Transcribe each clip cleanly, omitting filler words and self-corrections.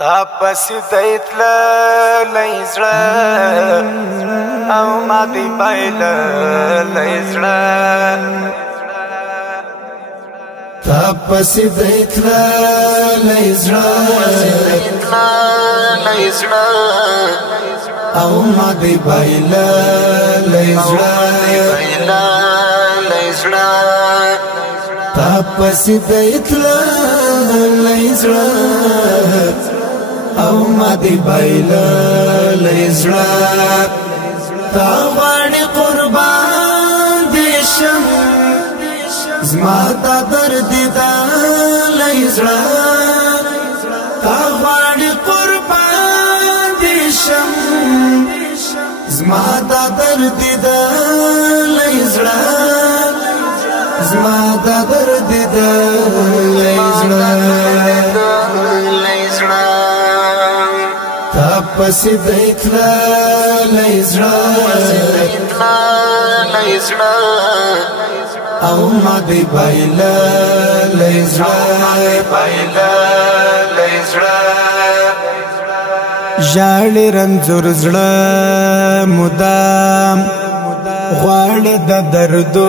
تاپس دیتل لیزړه او ما دی بایل لیزړه تاپس دیتل لیزړه او ما دی بایل لیزړه تاپس دیتل لیزړه او ما دی بایل لیزړه تا غواړي قربان دې شم زما تا درد دا لیزړه تا غواړي قربان دې شم زما تا درد دا لیزړه زما تا درد دا لیزړه تاپس دیتل لیزړه او ما دی بایل لیزړه ژاړي رنځور زړه مدام غواړي د دردو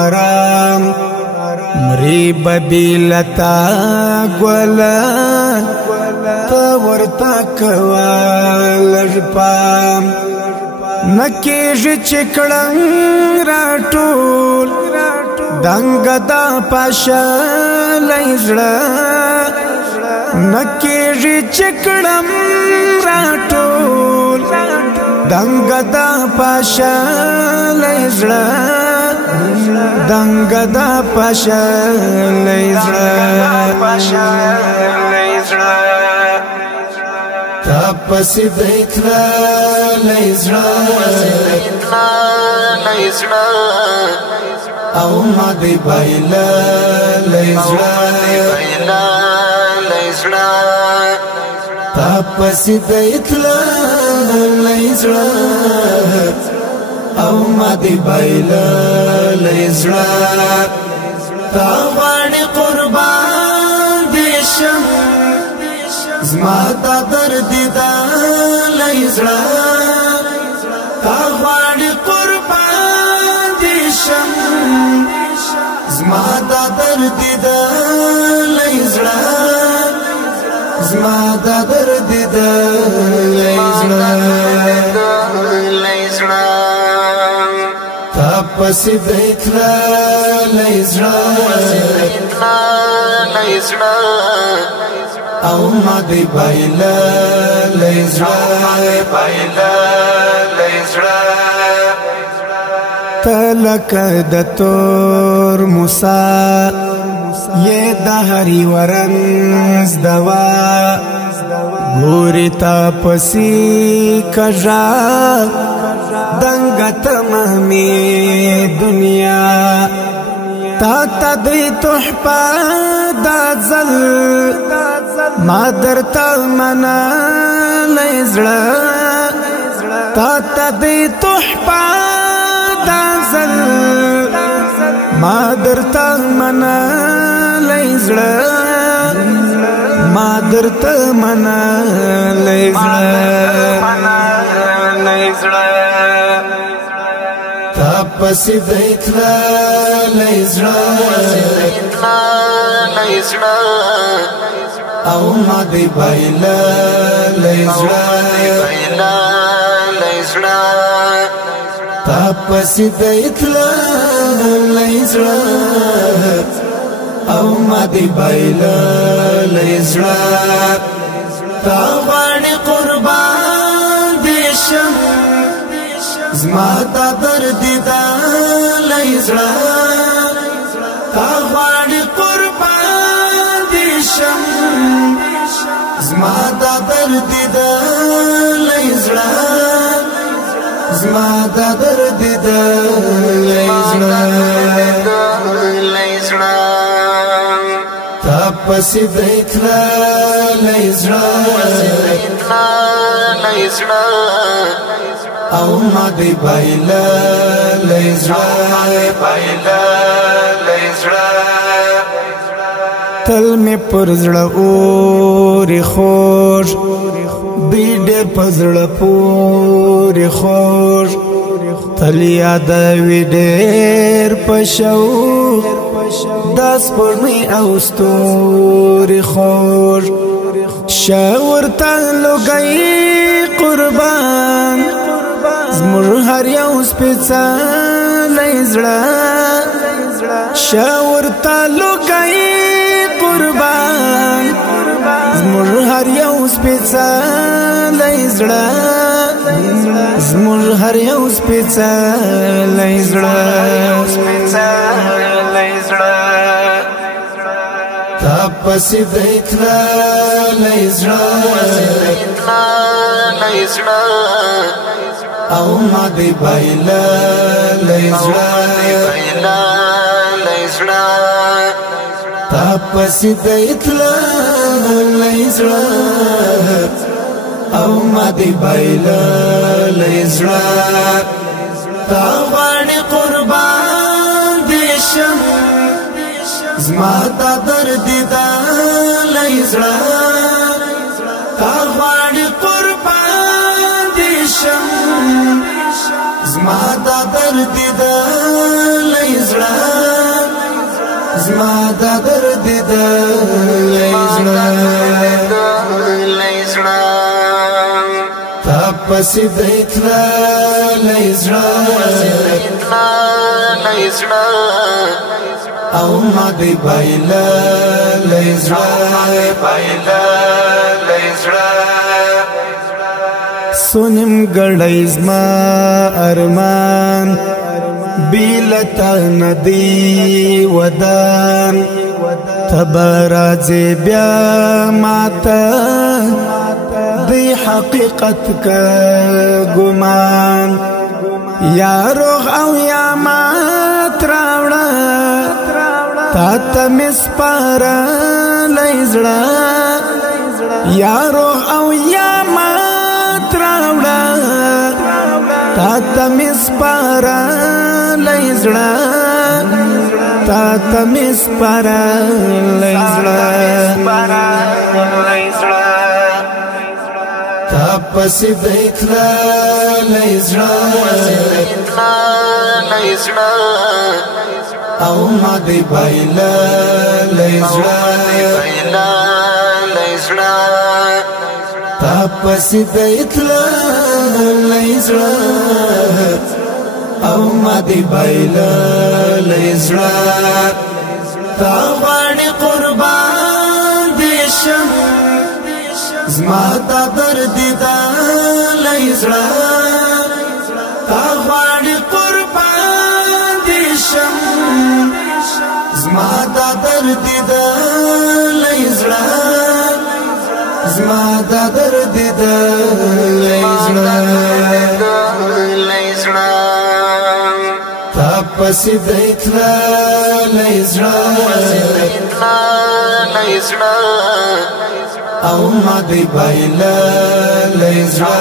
آرام مری ببیلتا ګولا تا ورتا کوالر پام نکیږي چکړم راټول دنګ دا پاشا لیزړه نکیږي چکړم راټول دنګ دا پاشا لیزړه دنګ دا پاشا لیزړه تاپس دیتل لیزړه او ما دی بایل لیزړه تاپس دیتل لیزړه او ما دی بایل لیزړه تا غواړي قربان دې شم زما تا درد دا لیزړه تا غواړي قربان دې شم زما تا درد دا لیزړه زما تا درد دا لیزړه تاپس دیتل لیزړه او ما دی بایل لیزړه تلک د تور موسی یہ د هری ورنز دوا ګوري تاپسی کجا دنګ تمامي دنیا تا تا دی تحفه دا زل ما درتا منا لیزړه تا تا دی تحفه دا زل ما درتا منا لیزړه ما درتا منا لیزړه تاپس دیتل لیزړه او ما دی بایل لیزړه تاپس دیتل لیزړه او ما دی بایل لیزړه تا غواړي قربان دې شم زما تا درد دا لیزړه تا غواړي قربان دې شم زما تا درد دا لیزړه زما تا درد دا لیزړه تاپس دیتل لیزړه او ما دی بایل لیزړه تل می پرزړه اوري خوږ دی ډېر پزړه پورې خوږ تل یادوي ډېر په شوق دا سپوږمۍ او ستوري خوږ شاور ته لوګی قربان زموږ هر یو سپېڅلی زړه شاور ته لوګی قربان زموږ هر یو سپېڅلی زړه زموږ هر یو سپېڅلی زړه تا پسې دی تللی زړه او ما دی بایللی زړه تا پسې دی تللی زړه او ما دی بایللی زړه تا غواړي قربان دې شم زما دا درد دلی زړه تا غواړي قربان دې شم زما دا درد دلی زړه زما دا درد دلی زړه تا پسې دی تللی زړه او ما دی بایللی زړه سونم ګړی زما ارمان بیلتا ندی ودان تبرازی بیا ماتا دی حقیقت کا گمان یا روغ او یا مات راوڑا تا تمسپارا لیزڑا یا روغ او یا مات راوڑا تا تمسپارا لیزڑا تا تمسپارا لیزڑا تا پسې دی تللی زړه او ما دی بایللی زړه تا پسې دی تللی زړه او ما دی بایللی زړه تا غواړي قربان دې شم زما دا درد دلی زړه تا غواړي قربان دې شم زما دا درد دلی زړه زما دا درد دلی زړه تا پسې دی تللی زړه او ما دی بایللی زړه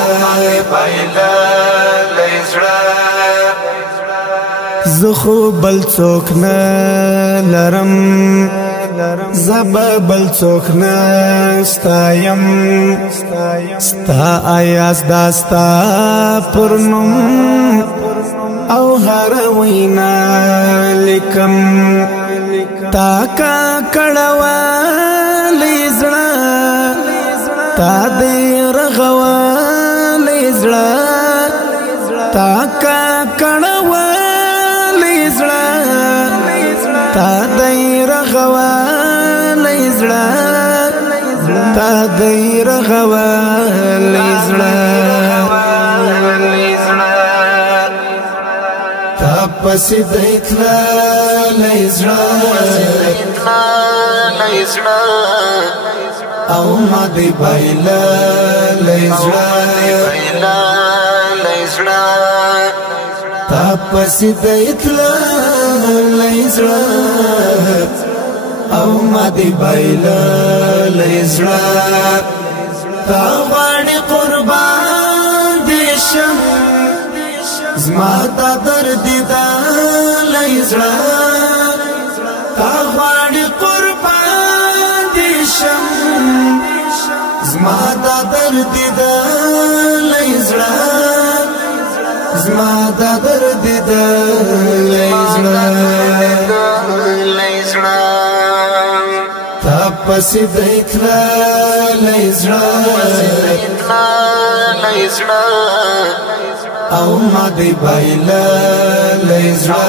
زه خو بل څوک نه لرم زب بل څوک نه ستایم ستا آیاز دا ستا پر نوم او هر وینا لیکم تا کا کړوالی زړه تا دې رغوالی زړه تا کا کړوالی زړه تا دې رغوالی زړه تا دې رغوالی زړه تا پسې دی تللی زړه او ما دی بایللی زړه تا پسې دی تللی زړه او ما دی بایللی زړه تا غواړي قربان دې شم زما دا درد دلی زړه تا غواړي قربان زما دا درد دا لیزړه زما دا درد دا لیزړه تا پسې دیکھلا لیزړه او ما دی بایلا لیزړه